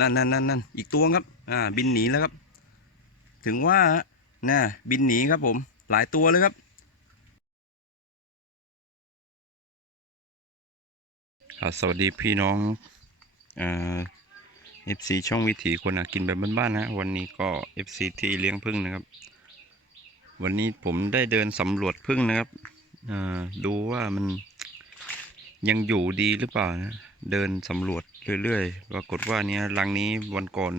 นั่นนั่นนั่นนั่นอีกตัวครับ อ่า บินหนีแล้วครับ ถึงว่าน่ะบินหนีครับผม หลายตัวเลยครับ สวัสดีพี่น้องเอ่อ FC ช่องวิถีคนหากินแบบบ้านๆนะวันนี้ก็ FC ที่เลี้ยงพึ่งนะครับ วันนี้ผมได้เดินสำรวจพึ่งนะครับอ่อดูว่ามันยังอยู่ดีหรือเปล่านะ เดินสำรวจเรื่อยๆ ปรากฏว่าเนี้ยรังนี้วันก่อน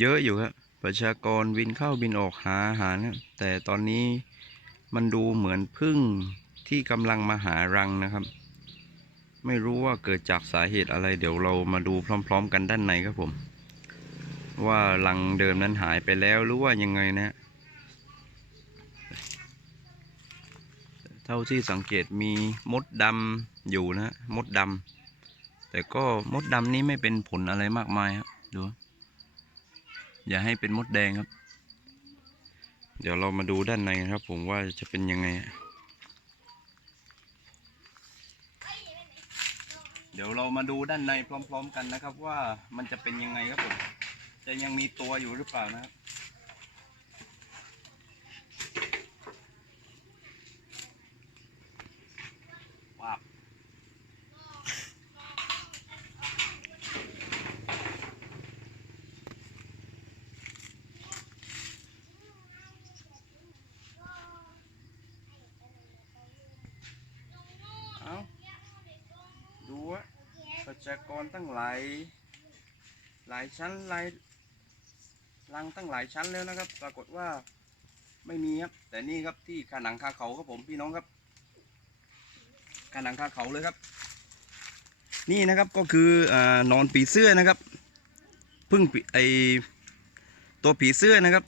เยอะอยู่ครับประชากรบินเข้าบินออกหาอาหารนะแต่ตอนนี้มันดูเหมือนพึ่งที่กำลังมาหารังนะครับ ไม่รู้ว่าเกิดจากสาเหตุอะไร เดี๋ยวเรามาดูพร้อม ๆ กันด้านในครับผม ว่ารังเดิมนั้นหายไปแล้วหรือว่ายังไงนะ เท่าที่สังเกตมีมดดำอยู่นะมดดำแต่ก็มดดำนี้ไม่เป็นผลอะไรมากมายครับดู อย่าให้เป็นมดแดงครับ เดี๋ยวเรามาดูด้านในกันครับ ผมว่าจะเป็นยังไง เดี๋ยวเรามาดูด้านในพร้อม ๆ กันนะครับ ว่ามันจะเป็นยังไงครับผมจะยังมีตัวอยู่หรือเปล่านะครับ ว้าวเอาดูว่า ประชากรตั้งหลายหลายชั้นหลายรังตั้งหลายชั้นแล้วนะครับ ปรากฏว่าไม่มีครับ แต่นี่ครับที่ขาหนังคาเขาครับผมพี่น้องครับกาหนังคาเขาเลยครับ นี่นะครับก็คืออนอนผีเสื้อนะครับพึ่งไอตัวผีเสื้อนะครับ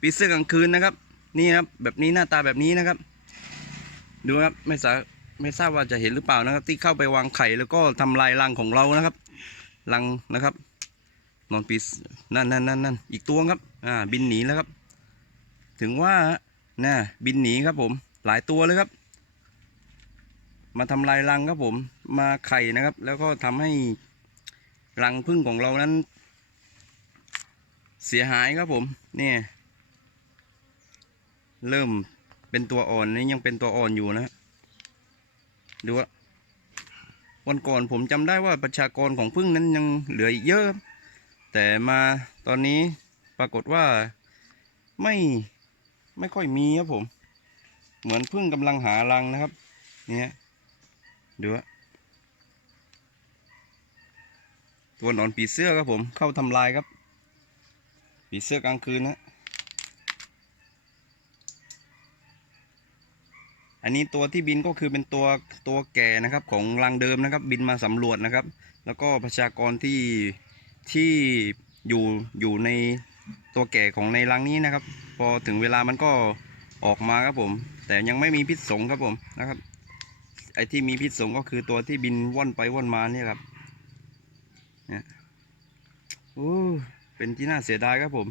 ผีเสื้อกลางคืนนะครับ นี่ครับแบบนี้หน้าตาแบบนี้นะครับ ดูครับไม่ทรา ไม่ทราบว่าจะเห็นหรือเปล่านะครับ ที่เข้าไปวางไข่แล้วก็ทำลายรังของเรานะครับรังนะครับ นอนปีสนั่นนั่นนั่นนั่นอีกตัวครับ อ่า บินหนีแล้วครับ ถึงว่าน่ะบินหนีครับผม หลายตัวเลยครับ มาทำลายรังครับผม มาไข่นะครับ แล้วก็ทำให้รังพึ่งของเรานั้น เสียหายครับผม เนี่ย เริ่มเป็นตัวอ่อนนี่ยังเป็นตัวอ่อนอยู่นะ ดูว่าวันก่อนผมจำได้ว่าประชากรของพึ่งนั้นยังเหลืออีกเยอะ แต่มาตอนนี้ปรากฏว่าไม่ไม่ค่อยมีครับผม เหมือนพึ่งกำลังหารังนะครับ เนี่ยดูว่าตัวหนอนผีเสื้อครับผมเข้าทำลายครับผีเสื้อกลางคืนนะ อันนี้ตัวที่บินก็คือเป็นตัวตัวแก่นะครับของรังเดิมนะครับ บินมาสำรวจนะครับ แล้วก็ประชากรที่ที่อยู่อยู่ในตัวแก่ของในรังนี้นะครับ พอถึงเวลามันก็ออกมาครับผม แต่ยังไม่มีพิษสงครับผมนะครับ ไอ้ที่มีพิษสงก็คือตัวที่บินว่อนไปว่อนมาเนี่ยครับเนี่ยโอ้เป็นที่น่าเสียดายครับผม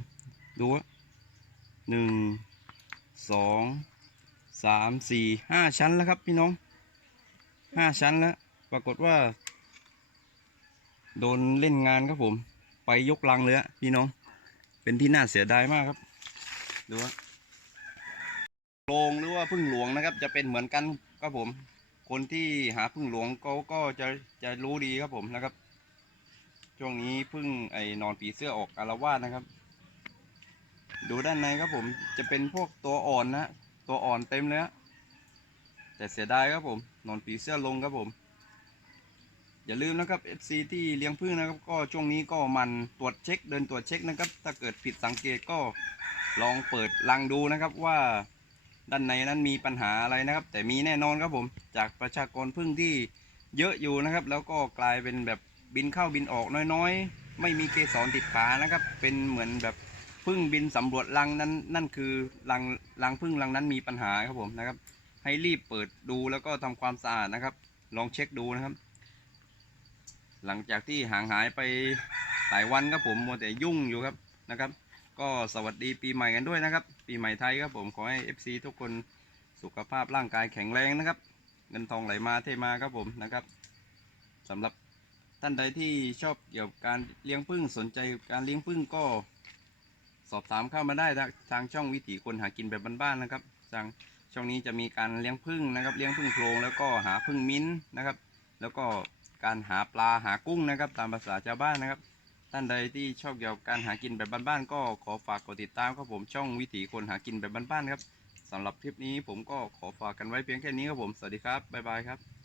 ดูว่าหนึ่งสอง สามสี่ห้าชั้นแล้วครับพี่น้องห้าชั้นแล้วปรากฏว่า โดนเล่นงานครับผม ไปยกลังเลยอพี่น้อง เป็นที่น่าเสียดายมากครับดูว่าโรงหรือว่าพึ่งหลวงนะครับ จะเป็นเหมือนกันครับผม คนที่หาพึ่งหลวงก็ก็จะจะรู้ดีครับผมนะครับ ช่วงนี้พึ่งไอ้นอนผีเสื้อออกอารวาสนะครับ ดูด้านในครับผมจะเป็นพวกตัวอ่อนนะ ตัวอ่อนเต็มเลยฮะแต่เสียดายครับผมนอนผีเสื้อลงครับผม อย่าลืมนะครับ FC ที่เลี้ยงพึ่งนะครับ ก็ช่วงนี้ก็มันตรวจเช็คเดินตรวจเช็คนะครับ ถ้าเกิดผิดสังเกตก็ลองเปิดลังดูนะครับว่าด้านในนั้นมีปัญหาอะไรนะครับ แต่มีแน่นอนครับผม จากประชากรพึ่งที่เยอะอยู่นะครับ แล้วก็กลายเป็นแบบบินเข้าบินออกน้อยๆ ไม่มีเกสรติดขานะครับ เป็นเหมือนแบบ พึ่งบินสำรวจรังนั้นนั่นคือรังรังพึ่งรังนั้นมีปัญหาครับผมนะครับ ให้รีบเปิดดูแล้วก็ทำความสะอาดนะครับ ลองเช็คดูนะครับ หลังจากที่ห่างหายไปหลายวันครับผมมัวแต่ยุ่งอยู่ครับนะครับ ก็สวัสดีปีใหม่กันด้วยนะครับ ปีใหม่ไทยครับผมขอให้ FC ทุกคนสุขภาพร่างกายแข็งแรงนะครับ เงินทองไหลมาเทมาครับผมนะครับสำหรับท่านใดที่ชอบเกี่ยวกับการเลี้ยงผึ้งสนใจการเลี้ยงผึ้งก็ สอบถามเข้ามาได้ทางช่องวิถีคนหากินแบบบ้านๆนะครับทางช่องนี้จะมีการเลี้ยงผึ้งนะครับเลี้ยงผึ้งโพรงแล้วก็หาผึ้งมิ้นนะครับ แล้วก็การหาปลาหากุ้งนะครับ ตามภาษาชาวบ้านนะครับ ท่านใดที่ชอบเกี่ยวกับการหากินแบบบ้านๆก็ขอฝากกดติดตามครับผมช่องวิถีคนหากินแบบบ้านๆครับสำหรับคลิปนี้ผมก็ขอฝากกันไว้เพียงแค่นี้ครับผมสวัสดีครับบ๊ายบายครับ